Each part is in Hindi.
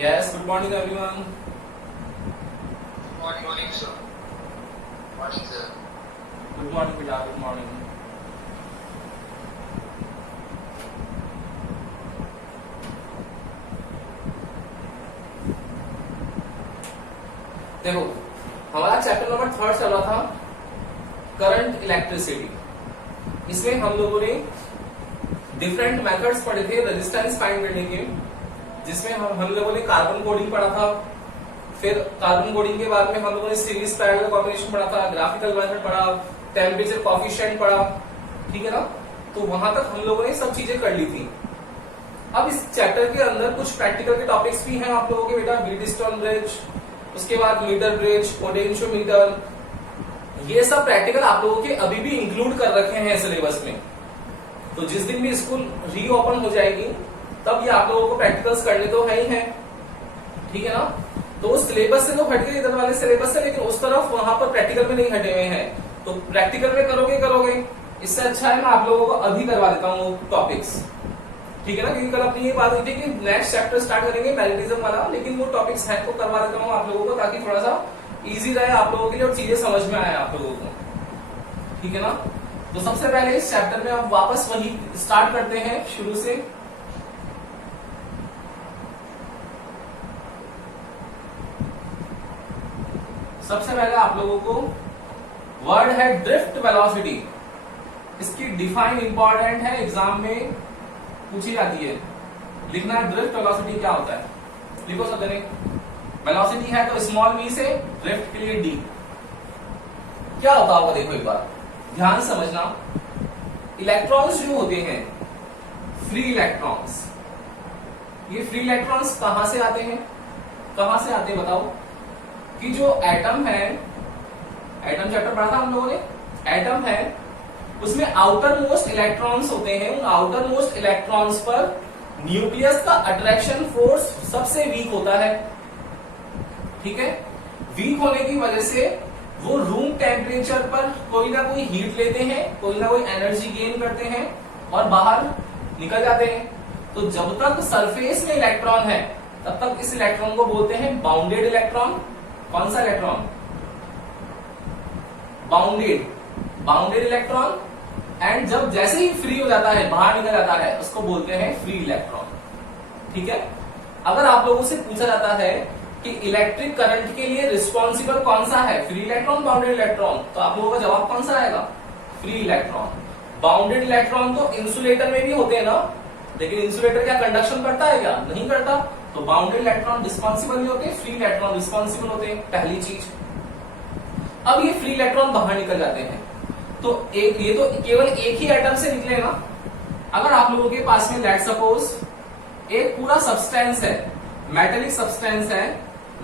Yes, good morning everyone. Morning, sir. Morning, sir. Good morning बेटा, good morning. देखो हमारा चैप्टर नंबर 3 चल रहा था करंट इलेक्ट्रिसिटी। इसमें हम लोगों ने डिफरेंट मेथड्स पढ़े थे रेजिस्टेंस फाइंड करने के, जिसमें हम लोगों ने कार्बन कोडिंग पढ़ा था। फिर कार्बन कोडिंग के बाद में हम लोगों ने सीरीज पैरेलल कॉम्बिनेशन पढ़ा था, ग्राफिकल मेथड पढ़ा, टेम्परेचर कॉफिशिएंट पढ़ा, ठीक है ना। तो वहां तक हम लोगों ने सब चीजें कर ली थी। अब इस चैप्टर के अंदर कुछ प्रैक्टिकल के टॉपिक्स भी हैं आप लोगों के बेटा, व्हीटस्टोन ब्रिज, उसके बाद मीटर ब्रिज, पोटेंशियोमीटर, ये सब प्रैक्टिकल आप लोगों के अभी भी इंक्लूड कर रखे हैं सिलेबस में। तो जिस दिन भी स्कूल रीओपन हो जाएगी तब ये आप लोगों को प्रैक्टिकल्स करने तो है ही है, ठीक है ना। तो उस सिलेबस से तो हट गए इधर वाले सिलेबस से, लेकिन उस तरफ वहां पर प्रैक्टिकल में नहीं हटे हुए हैं। तो प्रैक्टिकल में करोगे, इससे अच्छा है मैं आप लोगों को अभी करवा देता हूँ टॉपिक्स, ठीक है ना। क्योंकि कल अपनी ये बात हुई थी कि नेक्स्ट चैप्टर स्टार्ट करेंगे मैग्नेटिज्म वाला, लेकिन वो टॉपिक्स हैं तो करवा देता हूँ आप लोगों को, ताकि थोड़ा सा इजी रहे आप लोगों के लिए और चीजें समझ में आए आप लोगों को, ठीक है ना। तो सबसे पहले इस चैप्टर में अब वापस वही स्टार्ट करते हैं शुरू से। सबसे पहले आप लोगों को वर्ड है ड्रिफ्ट वेलोसिटी। इसकी डिफाइन इंपॉर्टेंट है, एग्जाम में पूछी जाती है। लिखना है ड्रिफ्ट वेलोसिटी क्या होता है, लिखो सब जने। वेलोसिटी है तो स्मॉल वी से, ड्रिफ्ट के लिए डी। क्या होता होगा देखो एक बार ध्यान समझना। इलेक्ट्रॉन्स जो होते हैं फ्री इलेक्ट्रॉन्स, ये फ्री इलेक्ट्रॉन्स कहां से आते हैं, कहां से आते हैं बताओ। कि जो एटम है, एटम चैप्टर पढ़ा था हम लोगों ने, एटम है उसमें आउटर मोस्ट इलेक्ट्रॉन्स होते हैं। उन आउटर मोस्ट इलेक्ट्रॉन्स पर न्यूक्लियस का अट्रैक्शन फोर्स सबसे वीक होता है, ठीक है। वीक होने की वजह से वो रूम टेम्परेचर पर कोई ना कोई हीट लेते हैं, कोई ना कोई एनर्जी गेन करते हैं और बाहर निकल जाते हैं। तो जब तक सरफेस में इलेक्ट्रॉन है तब तक इस इलेक्ट्रॉन को बोलते हैं बाउंडेड इलेक्ट्रॉन। कौन सा इलेक्ट्रॉन, बाउंडेड इलेक्ट्रॉन। एंड जब जैसे ही फ्री हो जाता है, बाहर निकल जाता है, उसको बोलते हैं फ्री इलेक्ट्रॉन, ठीक है। अगर आप लोगों से पूछा जाता है कि इलेक्ट्रिक करंट के लिए रिस्पॉन्सिबल कौन सा है, फ्री इलेक्ट्रॉन बाउंडेड इलेक्ट्रॉन, तो आप लोगों का जवाब कौन सा आएगा, फ्री इलेक्ट्रॉन। बाउंडेड इलेक्ट्रॉन तो इंसुलेटर में भी होते हैं ना, लेकिन इंसुलेटर क्या कंडक्शन करता है क्या, नहीं करता। तो बाउंडेड इलेक्ट्रॉन रिस्पॉन्सिबल नहीं होते, फ्री इलेक्ट्रॉन रिस्पॉन्सिबल होते हैं, पहली चीज। अब ये फ्री इलेक्ट्रॉन बाहर निकल जाते हैं तो ये तो केवल एक ही एटम से निकले ना। अगर आप लोगों के पास में लेट सपोज एक पूरा सब्सटेंस है, मेटेलिक सब्सटेंस है,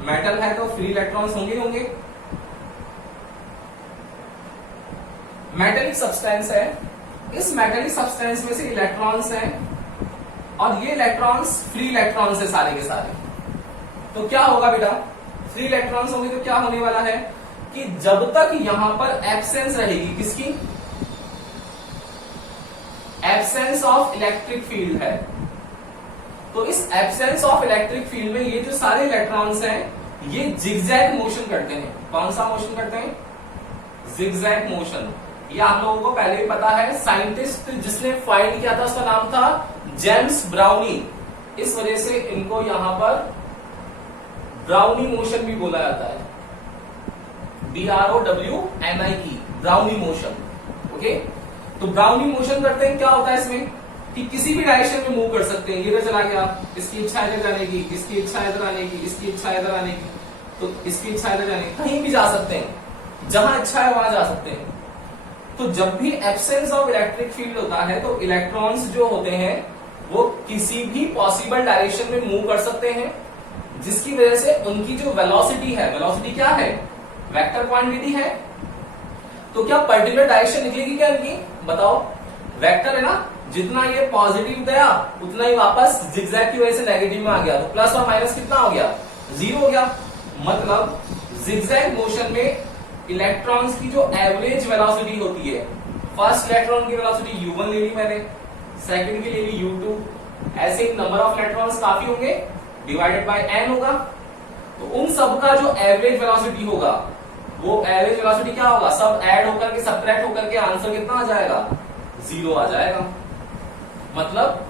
मेटल है तो फ्री इलेक्ट्रॉन्स होंगे। मेटेलिक सब्सटेंस है, इस मेटेलिक सब्सटेंस में से इलेक्ट्रॉन्स हैं और ये इलेक्ट्रॉन्स फ्री इलेक्ट्रॉन्स है सारे के सारे। तो क्या होगा बेटा, फ्री इलेक्ट्रॉन्स होंगे तो क्या होने वाला है कि जब तक यहां पर एब्सेंस रहेगी, किसकी, एब्सेंस ऑफ इलेक्ट्रिक फील्ड है, तो इस एब्सेंस ऑफ इलेक्ट्रिक फील्ड में ये जो सारे इलेक्ट्रॉन्स हैं ये जिगजैग मोशन करते हैं। कौन सा मोशन करते हैं, जिगजैग मोशन। ये आप लोगों को पहले भी पता है, साइंटिस्ट जिसने फाइंड किया था उसका नाम था जेम्स ब्राउनी। इस वजह से इनको यहां पर ब्राउनी मोशन भी बोला जाता है, BROWNIE, ब्राउनी मोशन, ओके। तो ब्राउनी मोशन करते हैं, क्या होता है इसमें कि किसी भी डायरेक्शन में मूव कर सकते हैं। इधर चला गया, इसकी इच्छा इधर जाने की, इसकी इच्छा इधर आने की, इसकी इच्छा इधर आने की, तो इसकी इच्छा इधर जाने की, कहीं भी जा सकते हैं, जहां इच्छा है वहां जा सकते हैं। तो जब भी एब्सेंस ऑफ इलेक्ट्रिक फील्ड होता है तो इलेक्ट्रॉन्स जो होते हैं वो किसी भी पॉसिबल डायरेक्शन में मूव कर सकते हैं, जिसकी वजह से उनकी जो वेलोसिटी है, वेलोसिटी क्या है, वेक्टर क्वांटिटी है। तो क्या पर्टिकुलर डायरेक्शन निकलेगी क्या इनकी, बताओ। वेक्टर है ना, जितना ये पॉजिटिव गया उतना ही वापस जिगजैग की वजह से नेगेटिव में आ गया, तो प्लस और माइनस कितना हो गया, 0 हो गया। मतलब जिगजैग मोशन में इलेक्ट्रॉन्स की जो एवरेज वेलोसिटी होती है, फर्स्ट इलेक्ट्रॉन की वेलोसिटी u1 ले ली मैंने, सेकंड की ले ली u2, ऐसे ही नंबर ऑफ इलेक्ट्रॉन्स काफी होंगे डिवाइडेड बाय n होगा। तो उन सब का जो एवरेज वेलोसिटी होगा, वो एवरेज वेलोसिटी क्या होगा, सब ऐड होकर के सबट्रैक्ट होकर के आंसर कितना आ जाएगा, 0 आ जाएगा। मतलब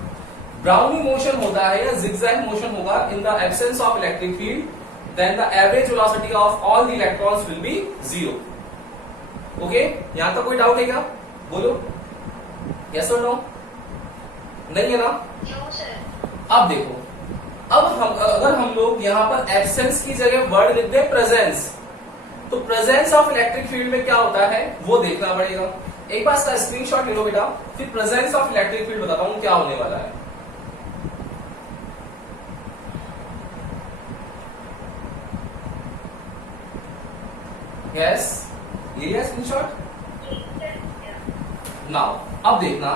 ब्राउनी मोशन होता है या जिगजैग मोशन होगा in the absence of electric field, then the average velocity of all the electrons will be 0। Okay, यहां तक कोई डाउट है क्या, बोलो यस और नो, नहीं है ना। No, sir. अब देखो, अब अगर हम लोग यहां पर एब्सेंस की जगह वर्ड लिख दें प्रेजेंस, तो प्रेजेंस ऑफ इलेक्ट्रिक फील्ड में क्या होता है वो देखना पड़ेगा। एक बार इसका स्क्रीनशॉट ले लो बेटा, फिर प्रेजेंस ऑफ इलेक्ट्रिक फील्ड बताता हूं क्या होने वाला है। यस, ये लिया स्क्रीनशॉट। नाउ अब देखना,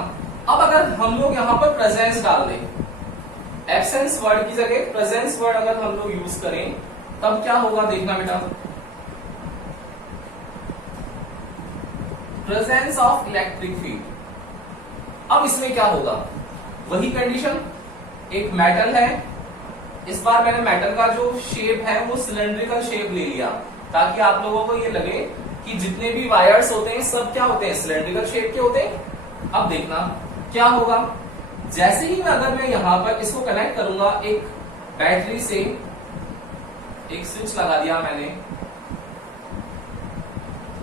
अब अगर हम लोग यहां पर प्रेजेंस डाल दें, एब्सेंस वर्ड की जगह प्रेजेंस वर्ड अगर हम लोग यूज करें, तब क्या होगा देखना बेटा। प्रेजेंस ऑफ इलेक्ट्रिक फील्ड, अब इसमें क्या होगा, वही कंडीशन, एक मेटल है, इस बार मैंने मेटल का जो शेप है वो सिलेंड्रिकल शेप ले लिया, ताकि आप लोगों को ये लगे कि जितने भी वायर्स होते हैं सब क्या होते हैं, सिलेंड्रिकल शेप के होते हैं। अब देखना क्या होगा, जैसे ही अगर मैं यहां पर इसको कनेक्ट करूंगा एक बैटरी से, एक स्विच लगा दिया मैंने,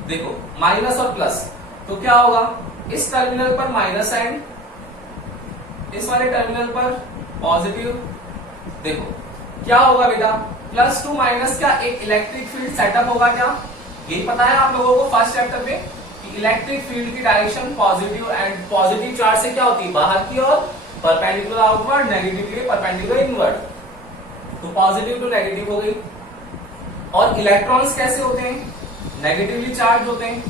देखो माइनस और प्लस, तो क्या होगा, इस टर्मिनल पर माइनस एंड इस वाले टर्मिनल पर पॉजिटिव। देखो क्या होगा बेटा, प्लस टू माइनस का एक इलेक्ट्रिक फील्ड सेटअप होगा क्या, यही पता है आप लोगों को फर्स्ट चैप्टर में कि इलेक्ट्रिक फील्ड की direction positive, and positive charge से क्या होती है, बाहर की ओर परपेंडिकुलर आउटवर्ड, नेगेटिव के लिए परपेंडिकुलर इनवर्ड, तो पॉजिटिव टू नेगेटिव हो गई। और इलेक्ट्रॉन्स कैसे होते हैं, नेगेटिवली चार्ज होते हैं,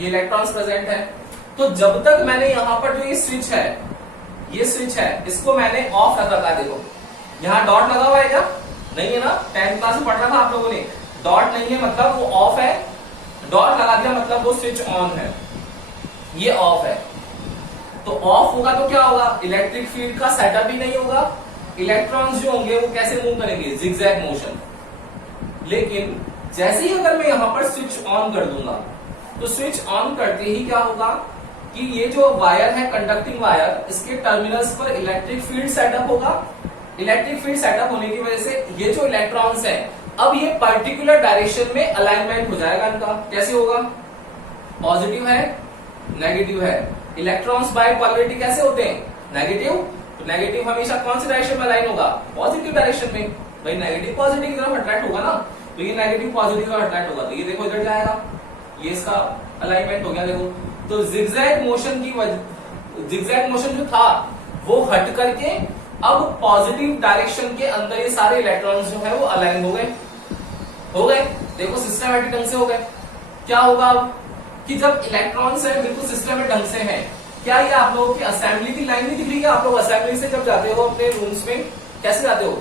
ये इलेक्ट्रॉन्स प्रेजेंट है। तो जब तक मैंने यहां पर जो ये स्विच है, ये स्विच है, इसको मैंने ऑफ रख रखा है, देखो यहां डॉट लगा हुआ है क्या, नहीं है ना, 10th क्लास में पढ़ रहा था आप लोगों ने, डॉट नहीं है मतलब वो ऑफ है, डॉट लगा दिया मतलब वो स्विच ऑन है, ये ऑफ है। तो ऑफ होगा तो क्या होगा, इलेक्ट्रिक फील्ड का सेटअप ही नहीं होगा, इलेक्ट्रॉन्स जो होंगे वो कैसे मूव करेंगे, जिगजैग मोशन। लेकिन जैसे ही अगर मैं यहां पर स्विच ऑन कर दूंगा, तो स्विच ऑन करते ही क्या होगा कि ये जो वायर है, कंडक्टिंग वायर, इसके टर्मिनल्स पर इलेक्ट्रिक फील्ड सेटअप होगा। इलेक्ट्रिक फील्ड सेटअप होने की वजह से ये जो इलेक्ट्रॉन्स हैं, अब ये पर्टिकुलर डायरेक्शन में अलाइनमेंट हो जाएगा इनका। कैसे होगा, पॉजिटिव है, नेगेटिव है, इलेक्ट्रॉन्स बाय पोलैरिटी कैसे होते हैं, नेगेटिव, तो नेगेटिव हमेशा कौन सी डायरेक्शन में अलाइन होगा, पॉजिटिव डायरेक्शन में, भाई नेगेटिव पॉजिटिव की तरफ अट्रैक्ट होगा ना, तो ये नेगेटिव पॉजिटिव की तरफ अट्रैक्ट होगा, तो ये देखो इधर जाएगा, ये इसका अलाइनमेंट हो गया। देखो तो जिगजैग मोशन की वजह, जिगजैग मोशन जो था वो हट करके अब पॉजिटिव डायरेक्शन के अंदर ये सारे इलेक्ट्रॉन्स जो है वो अलाइन हो गए। देखो सिस्टमैटिक ढंग से हो गए। क्या होगा अब कि जब इलेक्ट्रॉन्स है बिल्कुल सिस्टमेटिक ढंग से है, क्या ये आप लोगों की असेंबली की लाइन नहीं दिख रही है, आप लोग असेंबली से जब जाते हो अपने रूम्स में कैसे जाते हो,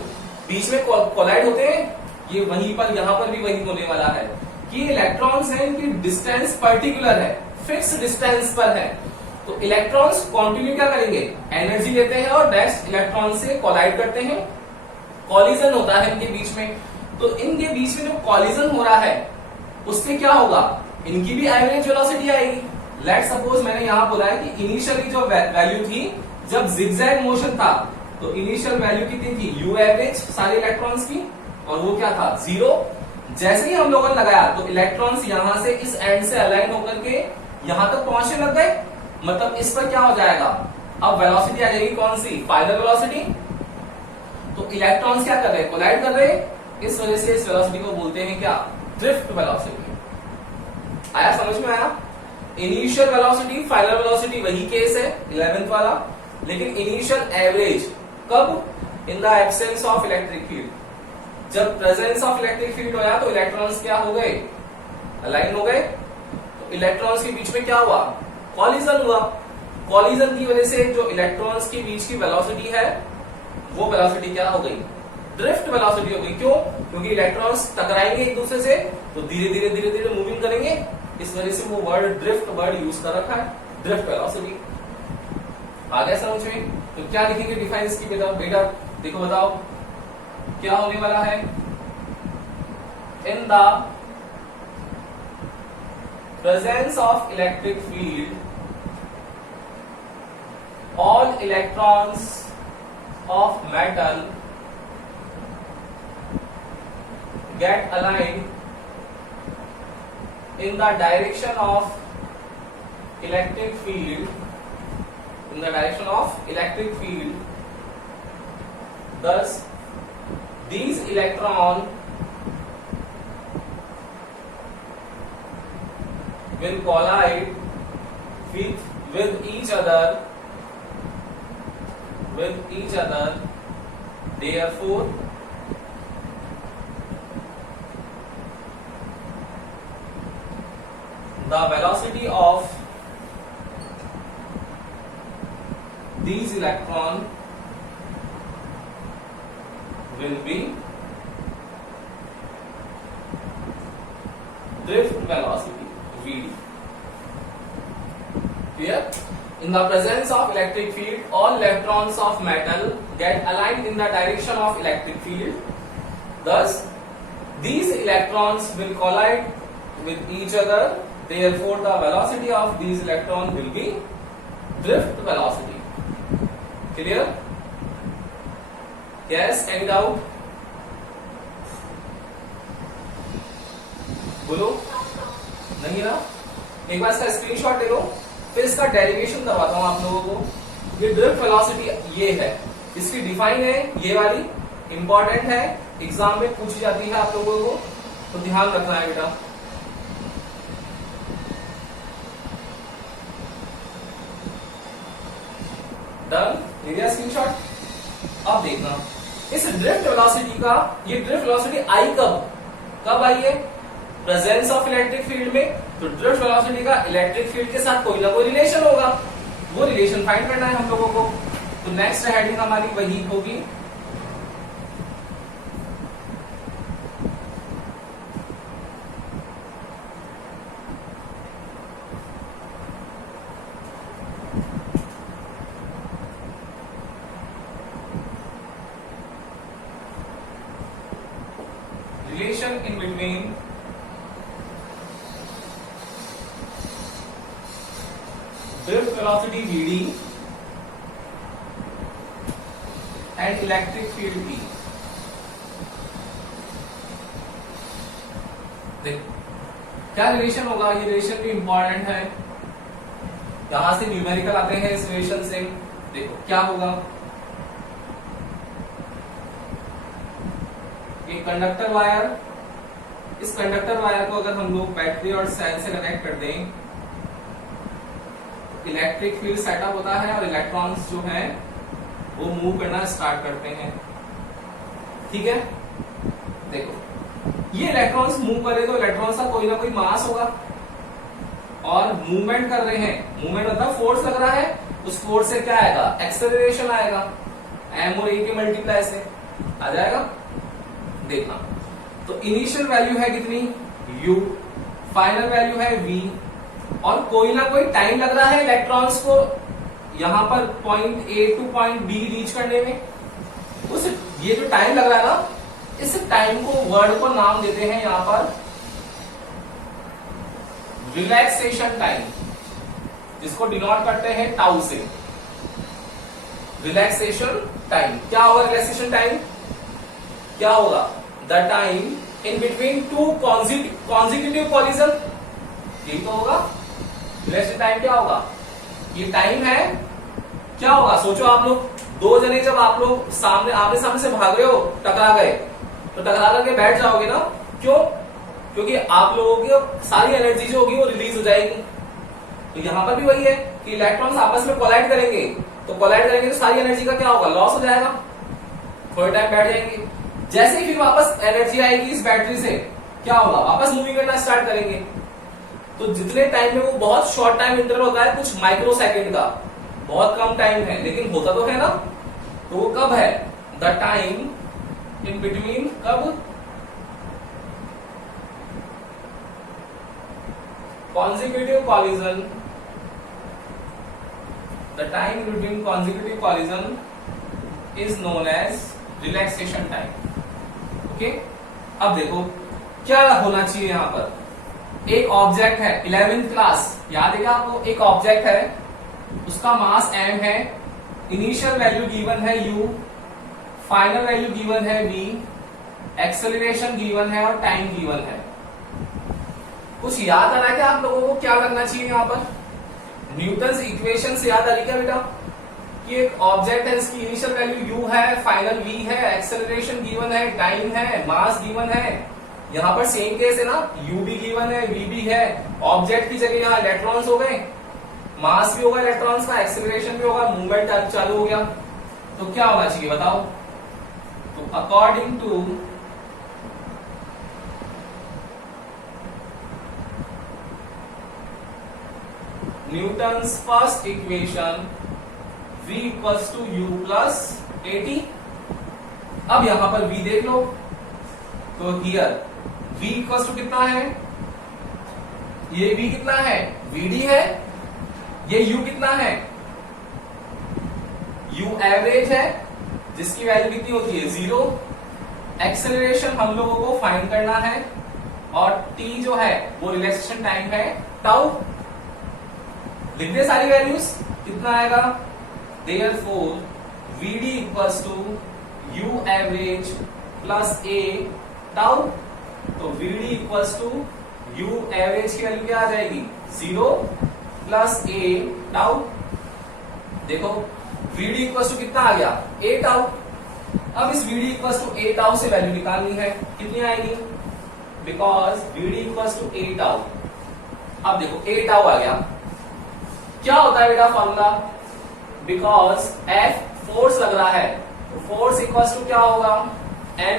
बीच में कोलाइड होते हैं, ये वहीं पर यहां पर भी वही होने वाला है कि इलेक्ट्रॉन्स हैं, इनकी डिस्टेंस पर्टिकुलर है, फिक्स डिस्टेंस पर है। तो इलेक्ट्रॉन्स कंटिन्यू क्या करेंगे, एनर्जी लेते हैं और नेक्स्ट इलेक्ट्रॉन से कोलाइड करते हैं, कॉलिजन होता है इनके बीच में। तो इनके बीच में जो कॉलिजन हो रहा है उससे क्या होगा, इनकी भी एवरेज वेलोसिटी आएगी। लेट सपोज मैंने यहां बोला है कि इनिशियली जो वैल्यू थी जब जिगजैग मोशन था, तो इनिशियल वैल्यू कितनी थी, यू एवरेज सारे इलेक्ट्रॉन्स की, और वो क्या था, 0। जैसे ही हम लोगों ने लगाया तो इलेक्ट्रॉन्स यहां से इस एंड से अलाइन होकर के यहां तक पहुंचने लग गए, मतलब इस पर क्या हो जाएगा, अब वेलोसिटी आ जाएगी कौन सी, फाइनल वेलोसिटी। तो इलेक्ट्रॉन्स क्या कर रहे हैं, कोलाइड कर रहे हैं, इस वजह से इस वेलोसिटी को बोलते हैं क्या, ड्रिफ्ट वेलोसिटी। आया समझ में आया, इनिशियल वेलोसिटी फाइनल वेलोसिटी वही केस है 11th वाला, लेकिन इनिशियल एवरेज कब, इन the absence of electric field. जब प्रेजेंस ऑफ इलेक्ट्रिक फील्ड होया तो इलेक्ट्रॉन्स क्या हो गए, अलाइन हो गए, तो इलेक्ट्रॉन्स के बीच में क्या हुआ, कॉलिजन हुआ। कॉलिजन की वजह से जो इलेक्ट्रॉन्स के बीच की वेलोसिटी है वो वेलोसिटी क्या हो गई, ड्रिफ्ट वेलोसिटी हो गई। क्यों, क्योंकि इलेक्ट्रॉन्स टकराएंगे एक दूसरे से तो धीरे धीरे धीरे धीरे मूविंग करेंगे, इस वजह से वो वर्ड ड्रिफ्ट वर्ड यूज कर रखा है, ड्रिफ्ट वेलोसिटी। आ गया समझ में? तो क्या लिखेंगे डिफाइन इसकी बेटा? बेटा देखो बताओ क्या होने वाला है। In the presence of electric field all electrons of metal get aligned in the direction of electric field, thus these electrons will collide with each other, therefore the velocity of these electrons will be drift velocity, VD. Clear? In the presence of electric field, all electrons of metal get aligned in the direction of electric field. Thus, these electrons will collide with each other. Therefore, the velocity of these electrons will be drift velocity. Clear? Yes? Any doubt? बोलो नहीं ना? एक बार इसका स्क्रीनशॉट ले लो, फिर इसका डेरिवेशन करवाता हूं आप लोगों को। ये ड्रिफ्ट वेलोसिटी ये है, इसकी डिफाइन है ये वाली, इंपॉर्टेंट है, एग्जाम में पूछी जाती है आप लोगों को, तो ध्यान रखना है बेटा। डन? Area screenshot. अब देखना इस ड्रिफ्ट वेलोसिटी का, ये ड्रिफ्ट वेलोसिटी आई कब आई है? प्रेजेंस ऑफ इलेक्ट्रिक फील्ड में। तो ड्रिफ्ट वेलोसिटी का इलेक्ट्रिक फील्ड के साथ कोई ना कोई रिलेशन होगा, वो रिलेशन फाइंड करना है हम लोगों को। तो नेक्स्ट हेडिंग हमारी वही होगी, relation in between drift velocity Vd and electric field E। देखो क्या रिलेशन होगा, ये रिलेशन भी इंपॉर्टेंट है, यहां से न्यूमेरिकल आते हैं इस रिलेशन से। देखो क्या होगा, एक कंडक्टर वायर, इस कंडक्टर वायर को अगर हम लोग बैटरी और सेल से कनेक्ट कर दें, इलेक्ट्रिक फील्ड सेटअप होता है और इलेक्ट्रॉन्स जो हैं वो मूव करना स्टार्ट करते हैं। ठीक है, देखो ये इलेक्ट्रॉन्स मूव करे तो इलेक्ट्रॉन्स का कोई ना कोई मास होगा और मूवमेंट कर रहे हैं, मूवमेंट मतलब फोर्स लग रहा है, उस फोर्स से क्या आएगा, एक्सेलरेशन आएगा, एम और ए के मल्टीप्लाई से आ जाएगा। देखना तो इनिशियल वैल्यू है कितनी, u, फाइनल वैल्यू है v, और कोई ना कोई टाइम लग रहा है इलेक्ट्रॉन्स को यहां पर point A to point B reach करने में। उस ये जो टाइम लग रहा है ना, इस टाइम को वर्ड को नाम देते हैं यहां पर रिलैक्सेशन टाइम, जिसको डिनोट करते हैं टाउ से। रिलैक्सेशन टाइम क्या होगा, रिलैक्सेशन टाइम क्या होगा, the time in between two consecutive collision, यही तो होगा रिलैक्सेशन टाइम। क्या होगा, ये टाइम है, क्या होगा सोचो आप लोग, दो जने जब आप लोग सामने आमने सामने से भाग रहे हो, टकरा गए, तो टकरा करके बैठ जाओगे ना, क्यों, क्योंकि आप लोगों की सारी एनर्जी जो होगी वो रिलीज हो जाएगी। तो यहां पर भी वही है कि इलेक्ट्रॉन्स आपस में कोलाइड करेंगे, तो कोलाइड करेंगे तो सारी एनर्जी का क्या होगा, लॉस हो जाएगा, थोड़े टाइम बैठ जाएंगे। जैसे ही फिर वापस एनर्जी आएगी इस बैटरी से, क्या होगा, वापस मूविंग करना स्टार्ट करेंगे। तो जितने टाइम में, वो बहुत शॉर्ट टाइम इंटरवल होता है, कुछ माइक्रो सेकेंड का, बहुत कम टाइम है, लेकिन होता तो है ना। तो वो कब है, द टाइम इन बिटवीन, कब, consecutive collision the time between consecutive collision is known age relaxation time. Okay, अब देखो क्या होना चाहिए यहां पर। एक ऑब्जेक्ट है 11th क्लास, याद है क्या आपको? एक ऑब्जेक्ट है, उसका मास m है, इनिशियल वैल्यू गिवन है u, फाइनल वैल्यू गिवन है v, एक्सेलरेशन गिवन है और टाइम गिवन है। कुछ याद आ रहा है क्या आप लोगों को? क्या करना चाहिए यहां पर? न्यूटन्स इक्वेशन से याद आ रही क्या बेटा? कि एक ऑब्जेक्ट है, इसकी इनिशियल वैल्यू u है, फाइनल v है, एक्सेलरेशन गिवन है, टाइम है, मास गिवन है। यहां पर सेम केस है ना, u भी गिवन है, v भी है। ऑब्जेक्ट की जगह यहां इलेक्ट्रॉन्स हो गए, मास भी होगा इलेक्ट्रॉन्स का, एक्सेलरेशन भी होगा, मूवमेंट चालू हो गया। तो क्या होना चाहिए बताओ? तो according to Newton's first equation v equals to u plus at। अब यहां पर v देख लो, तो हियर v इक्वल्स टू कितना है? ये v कितना है? vd है। ये u कितना है? u एवरेज है, जिसकी वैल्यू कितनी होती है? 0। एक्सेलरेशन हम लोगों को फाइंड करना है, और t जो है वो रिलैक्सेशन टाइम है टाउ। लिख दे सारी वैल्यूज, कितना आएगा? Therefore, Vd equals to U average plus A tau। तो Vd equals to U average की वैल्यू क्या आ जाएगी? 0 प्लस A tau। देखो Vd equals to कितना आ गया? A tau। अब इस Vd equals to A tau से वैल्यू निकालनी है, कितनी आएगी? Because Vd equals to A tau। अब देखो A tau आ गया, क्या होता है बेटा फॉर्मूला? बिकॉज F फोर्स लग रहा है, तो फोर्स इक्वल्स टू क्या होगा? ma।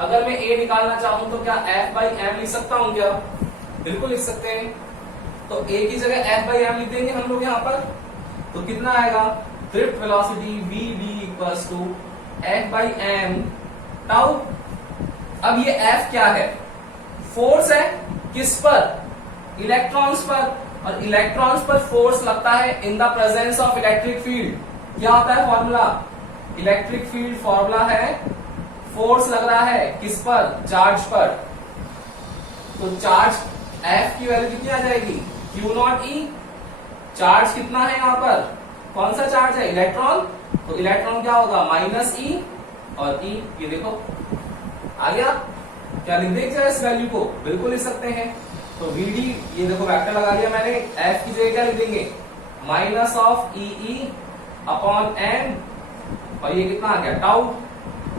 अगर मैं a निकालना चाहूं तो क्या F बाई m लिख सकता हूं क्या? बिल्कुल लिख सकते हैं। तो a की जगह F बाई m लिख देंगे हम लोग यहां पर। तो कितना आएगा? Drift velocity vd equals to F by m tau. अब ये F क्या है? फोर्स है, किस पर? इलेक्ट्रॉन्स पर। और इलेक्ट्रॉन्स पर फोर्स लगता है in the presence of electric field. क्या होता है फॉर्मूला? इलेक्ट्रिक फील्ड फॉर्मूला है, फोर्स लग रहा है किस पर? चार्ज पर। तो चार्ज F की वैल्यू कितनी आ जाएगी? Q not E। चार्ज कितना है यहां पर? कौन सा चार्ज है? इलेक्ट्रॉन। तो इलेक्ट्रॉन क्या होगा? माइनस E और E। ये देखो आ गया। क्या लिख देंगे इस वैल्यू को? बिल्कुल लिख सकते हैं। तो Vd, ये देखो वेक्टर लगा लिया मैंने, F की जगह क्या लिख देंगे? Minus of EE upon m, और ये कितना आ गया? टाउ।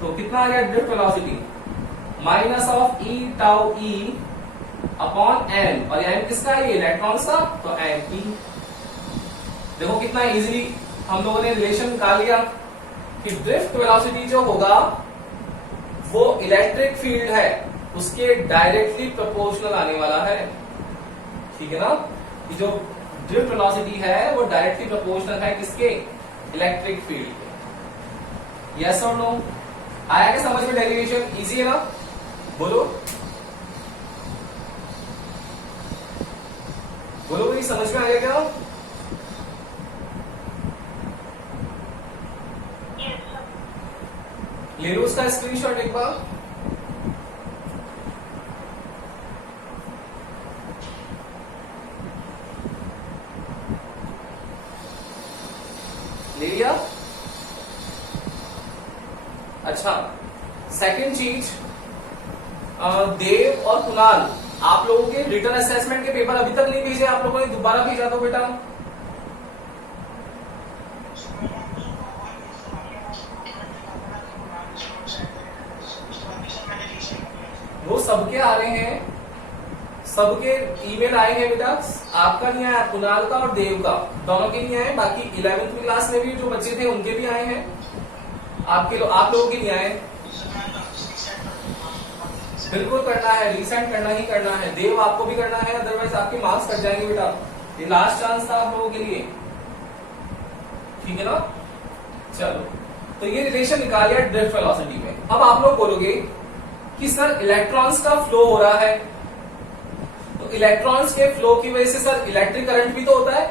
तो कितना आ गया drift velocity? Minus of E tau E upon m, और m किसका है? ये इलेक्ट्रॉन्स का, तो m E। देखो कितना इजीली हम लोगों ने रिलेशन निकाल लिया कि ड्रिफ्ट वेलोसिटी जो होगा वो इलेक्ट्रिक फील्ड है, उसके डायरेक्टली प्रोपोर्शनल आने वाला है। ठीक है ना? कि जो ड्रिफ्ट वेलोसिटी है वो डायरेक्टली प्रोपोर्शनल है किसके? इलेक्ट्रिक फील्ड के। यस और नो? आया क्या समझ में? डेरिवेशन इजी है ना? बोलो बोलो भाई, समझ में आया क्या? ले लो उसका स्क्रीनशॉट एक बार। ले लिया? अच्छा, सेकंड चीज, देव और कुणाल, आप लोगों के रिटन असेसमेंट के पेपर अभी तक नहीं भेजे आप लोगों ने, दोबारा भेजा दो बेटा। वो सबके आ रहे हैं, सबके ईमेल आए हैं बेटा। आपका नहीं आया, कुणाल का और देव का, दोनों के नहीं आए। बाकी 11वीं क्लास में भी जो बच्चे थे उनके भी आए हैं, आप लोगों के नहीं आए। बिल्कुल करना है, रीसेंट करना ही करना है। देव आपको भी करना है, अदरवाइज आपके मार्क्स कट जाएंगे बेटा। ये लास्ट चांस था आप लोगों के लिए, ठीक है ना? चलो, तो ये रिलेशन निकाल लिया ड्रिफ्ट वेलोसिटी में। अब आप लोग बोलोगे कि सर इलेक्ट्रॉन्स का फ्लो हो रहा है, तो इलेक्ट्रॉन्स के फ्लो की वजह से सर इलेक्ट्रिक करंट भी तो होता है।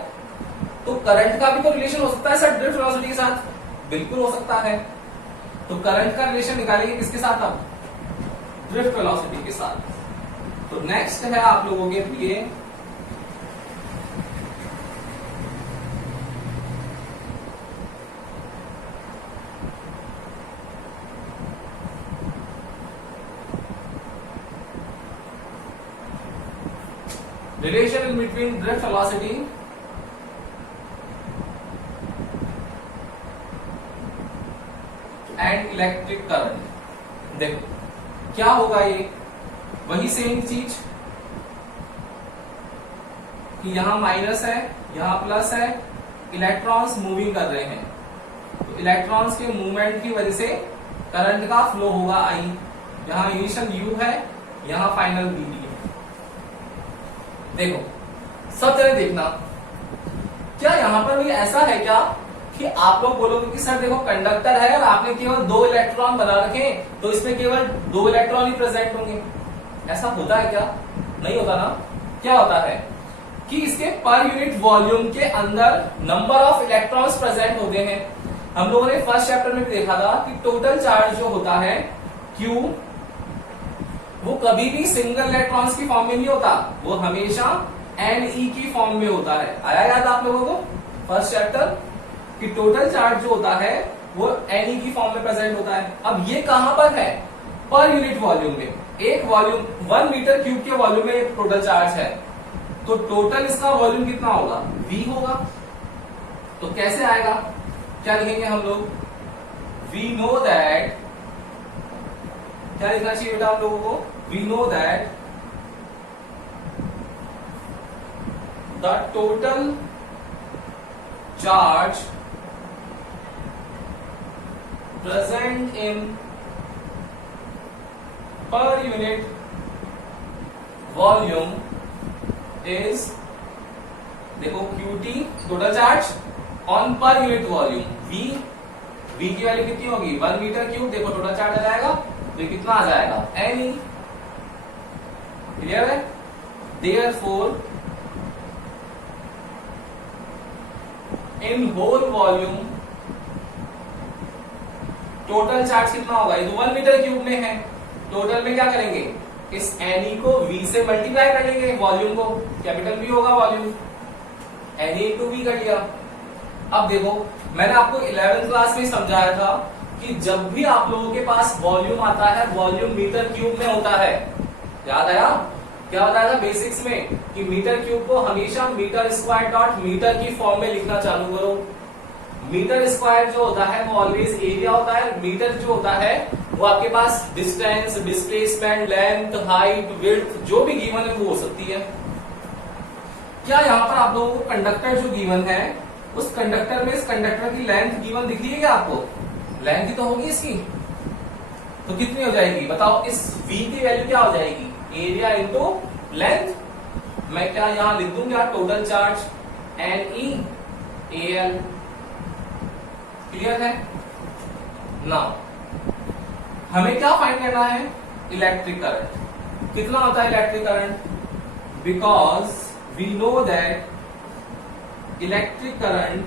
तो करंट का भी तो रिलेशन हो सकता है सर ड्रिफ्ट वेलोसिटी के साथ, बिल्कुल हो सकता है। तो करंट का रिलेशन निकालेंगे किसके साथ अब, ड्रिफ्ट वेलोसिटी के साथ। तो नेक्स्ट है आप लोगों के लिए relation between drift velocity and electric current। देखो क्या होगा, ये वही सेम चीज कि यहां माइनस है यहां प्लस है, इलेक्ट्रॉन्स मूविंग कर रहे हैं, तो इलेक्ट्रॉन्स के मूवमेंट की वजह से करंट का फ्लो होगा आई। यहां इनिशियल यू है, यहां फाइनल बी डी है। देखो सब तरह देखना, क्या यहां पर भी ऐसा है क्या कि आप लोग बोलोगे कि सर देखो कंडक्टर है और आपने केवल 2 इलेक्ट्रॉन बना रखे तो इसमें केवल 2 इलेक्ट्रॉन ही प्रेजेंट होंगे, ऐसा होता है क्या? नहीं होता ना। क्या होता है कि इसके पर यूनिट वॉल्यूम के अंदर नंबर ऑफ इलेक्ट्रॉन्स प्रेजेंट होते हैं। हम लोगों ने फर्स्ट चैप्टर में भी देखा था कि टोटल चार्ज जो होता है Q, वो कभी भी सिंगल इलेक्ट्रॉन्स की फॉर्म में नहीं होता, वो हमेशा Ne की फॉर्म में होता है। आया याद आप लोगों को फर्स्ट चैप्टर कि टोटल चार्ज जो होता है वो Ne की फॉर्म में प्रेजेंट होता है। अब ये कहां पर है, पर यूनिट वॉल्यूम में। एक वॉल्यूम 1 मीटर क्यूब के वॉल्यूम में टोटल चार्ज है, तो टोटल इसका वॉल्यूम कितना होगा, V होगा। तो कैसे आएगा, क्या लिखेंगे हम लोग, वी नो दैट, क्या लिखना चाहिए बेटा आप लोगों को, we know that the total charge present in per unit volume is, देखो QT total charge on per unit volume, V की वैल्यू कितनी होगी 1 मीटर क्यूब, देखो टोटल चार्ज आ जाएगा तो ये कितना आ जाएगा Ne। क्लियर है? Therefore in whole volume total charge कितना होगा, ये तो 1 मीटर क्यूब में है, टोटल में क्या करेंगे, इस Ne को V से मल्टीप्लाई कर लेंगे, वॉल्यूम को, कैपिटल V होगा वॉल्यूम, Ne into V कर लिया। अब देखो मैंने आपको 11th क्लास में समझाया था कि जब भी आप लोगों के पास वॉल्यूम आता है, वॉल्यूम मीटर क्यूब में होता है। याद आया क्या बताया था बेसिक्स में कि मीटर क्यूब को हमेशा मीटर स्क्वायर डॉट मीटर की फॉर्म में लिखना चालू करो। मीटर स्क्वायर जो होता है वो ऑलवेज एरिया होता है, मीटर जो होता है वो आपके पास distance, displacement, length, height, width जो भी गिवन है वो हो सकती है। क्या यहाँ पर आप लोगों को कंडक्टर जो गिवन है, उस कंडक्टर में इस कंडक्टर की लेंथ गिवन दिख रही है क्या आपको, लेंथ ही तो होगी इसकी, तो कितनी हो जाएगी बताओ, इस V की वैल्यू क्या हो जाएगी, एरिया इंटू लेंथ। मैं क्या यहां लिख दूं क्या, टोटल चार्ज NeAl। क्लियर है ना। हमें क्या फाइंड करना है, इलेक्ट्रिक करंट कितना होता है electric current, because we know that electric current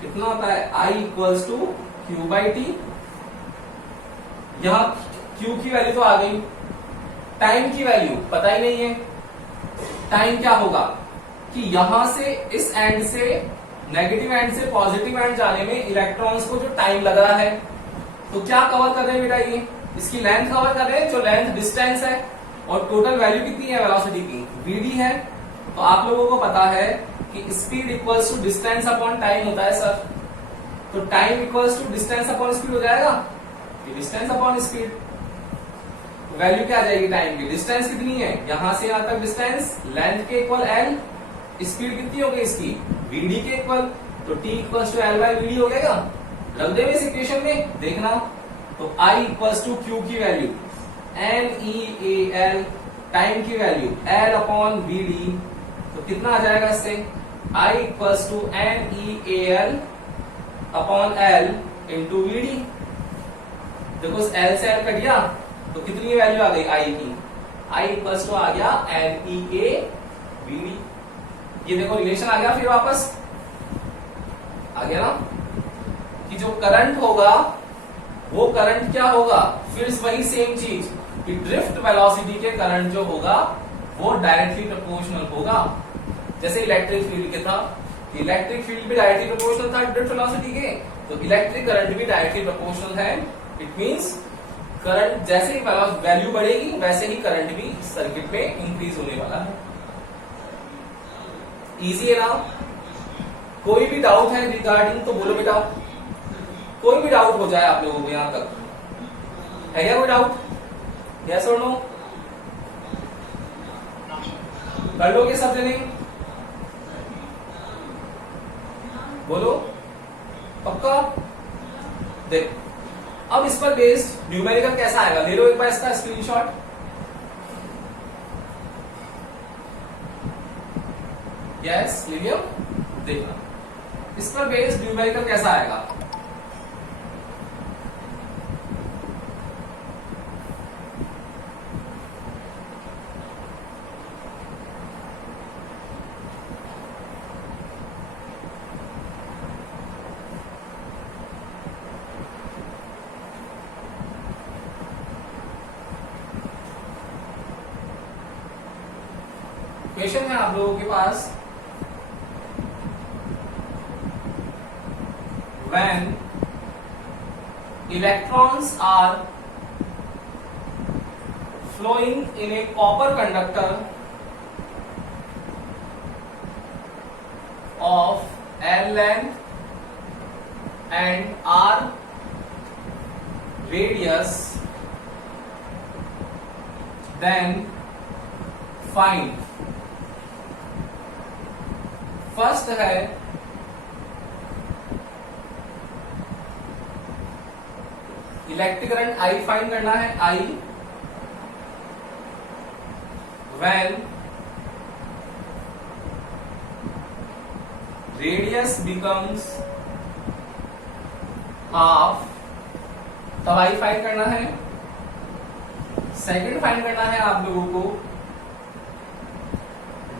कितना होता है, I equals to Q by T. यहां Q की वैल्यू तो आ गई, टाइम की वैल्यू पता ही नहीं है। टाइम क्या होगा कि यहां से इस एंड से नेगेटिव एंड से पॉजिटिव एंड जाने में इलेक्ट्रॉन्स को जो टाइम लग रहा है, तो क्या कवर कर रहे हैं बेटा, ये इसकी लेंथ कवर कर रहे हैं, जो लेंथ डिस्टेंस है, और टोटल वैल्यू कितनी है वेलोसिटी की, Vd है। तो आप लोगों को पता है कि speed equals to distance upon time होता है सर, तो time equals to distance upon speed हो जाएगा, डिस्टेंस अपॉन स्पीड। वैल्यू क्या आ जाएगी टाइम की, डिस्टेंस कितनी है यहां से यहां तक डिस्टेंस, लेंथ के इक्वल L, स्पीड कितनी हो गई इसकी Vd के इक्वल, तो T equals to L by Vd हो जाएगा। रख दे इस इक्वेशन में देखना, तो I इक्वल्स टू Q की वैल्यू NeAl, टाइम की वैल्यू L अपॉन Vd, तो कितना आ जाएगा इससे, I equals to NeAl upon L into Vd। देखो L से L कट गया तो कितनी वैल्यू आ गई I की, I इक्वल्स टू आ गया NeA Vd। ये देखो रिलेशन आ गया फिर वापस आ गया ना कि जो करंट होगा वो करंट क्या होगा, फिर वही सेम चीज कि ड्रिफ्ट वेलोसिटी के करंट जो होगा वो डायरेक्टली प्रोपोर्शनल होगा। जैसे इलेक्ट्रिक फील्ड के था, इलेक्ट्रिक फील्ड भी डायरेक्टली प्रोपोर्शनल था ड्रिफ्ट वेलोसिटी के, तो इलेक्ट्रिक करंट भी डायरेक्टली प्रोपोर्शनल है। इट मींस करंट जैसे ही वैल्यू बढ़ेगी वैसे ही करंट भी सर्किट में इंक्रीज होने वाला है। इजी है ना? कोई भी डाउट है रिगार्डिंग तो बोलो बेटा, कोई भी डाउट हो जाए आप लोगों को यहां तक, है क्या कोई डाउट? यस और नो? कर लोगे सब जने? बोलो पक्का? देख अब इस पर बेस्ड न्यूमेरिकल कैसा आएगा, ले लो एक बार इसका स्क्रीनशॉट। यस ले लियो, देखना इस पर बेस्ड न्यूमेरिकल कैसा आएगा। क्वेश्चन है आप लोगों के पास, when electrons are flowing in a copper conductor of L length and R radius, then find first है इलेक्ट्रिक करंट I फाइंड करना है। I when radius becomes half, तब I फाइंड करना है। सेकंड फाइंड करना है आप लोगों को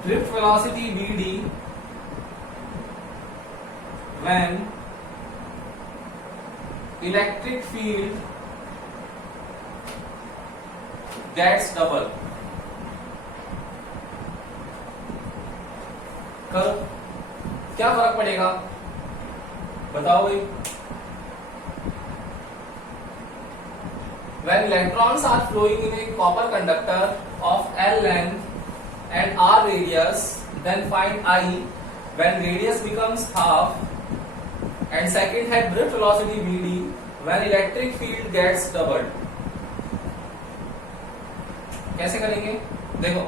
drift velocity vd when electric field gets double। करो क्या फर्क पड़ेगा बताओ भाई। When electrons are flowing in a copper conductor of L length and R radius, then find I when radius becomes half, and second है drift velocity vd when electric field gets doubled। कैसे करेंगे देखो,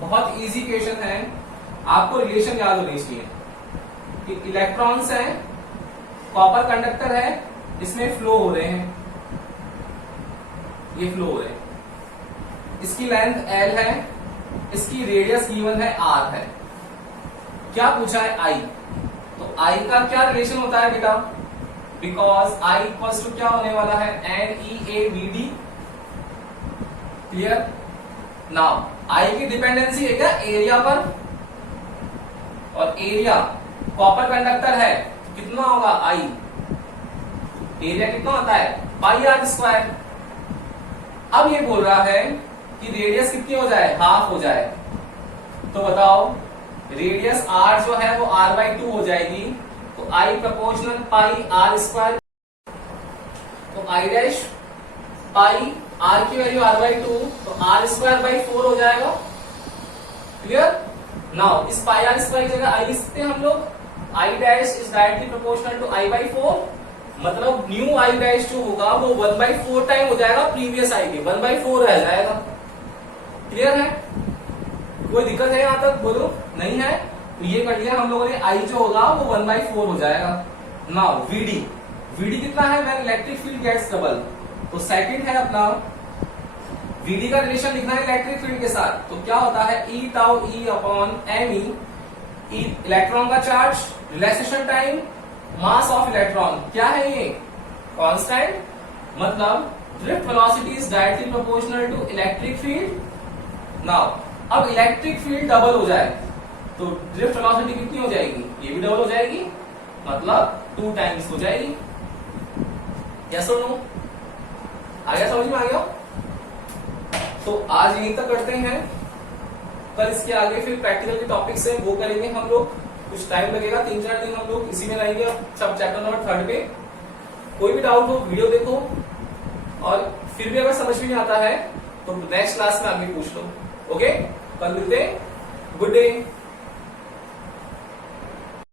बहुत इजी क्वेश्चन है, आपको रिलेशन याद होनी चाहिए कि इलेक्ट्रॉन्स हैं, कॉपर कंडक्टर है, इसमें फ्लो हो रहे हैं, ये फ्लो हो रहे हैं, इसकी लेंथ L है, इसकी रेडियस गिवन है R है। क्या पूछा है I, तो I का क्या रिलेशन होता है बेटा, बिकॉज I इक्वल्स टू क्या होने वाला है NEAVD। क्लियर? नाउ I की डिपेंडेंसी है क्या एरिया पर, और एरिया कॉपर कंडक्टर है कितना होगा I, एरिया कितना होता है पाई आर स्क्वायर। अब ये बोल रहा है कि रेडियस कितनी हो जाए, हाफ हो जाए, तो बताओ रेडियस r जो है वो r/2 हो जाएगी, तो I proportional pi r square, तो I डैश पाई r की वैल्यू r/2, तो r²/4 हो जाएगा। क्लियर? नाउ इस पाई आर स्क्वायर की जगह I लिखते हैं हम लोग, I dash is directly proportional to I/4, मतलब न्यू I डैश जो होगा वो 1/4 टाइम हो जाएगा प्रीवियस I के, 1/4 रह जाएगा। क्लियर है? कोई दिक्कत है यहां तक? बोलो नहीं है तो ये कर लिया हम लोगों ने, I जो होगा वो 1/4 हो जाएगा। नाउ VD कितना है when electric field gets double, तो सेकंड है अपना VD का रिलेशन लिखना है इलेक्ट्रिक फील्ड के साथ, तो क्या होता है E tau E upon ME, electron का charge, relaxation time, mass of electron, क्या है ये कांस्टेंट, मतलब drift velocity is directly proportional to electric field. Now अब इलेक्ट्रिक फील्ड डबल हो जाए तो ड्रिफ्ट वेलोसिटी कितनी हो जाएगी, ये भी डबल हो जाएगी, मतलब 2 टाइम्स हो जाएगी। यस और नो? आ गया, समझ में आ गया? तो आज यहीं तक करते हैं, कल इसके आगे फिर प्रैक्टिकल के टॉपिक्स है वो करेंगे हम लोग, कुछ टाइम लगेगा, 3-4 दिन हम लोग इसी में रहेंगे। सब चैप्टर नंबर 3 पे कोई भी डाउट हो वीडियो देखो, और फिर भी अगर समझ में नहीं आता है तो नेक्स्ट क्लास में आगे पूछ लो। ओके, कल मिलते हैं, गुड डे।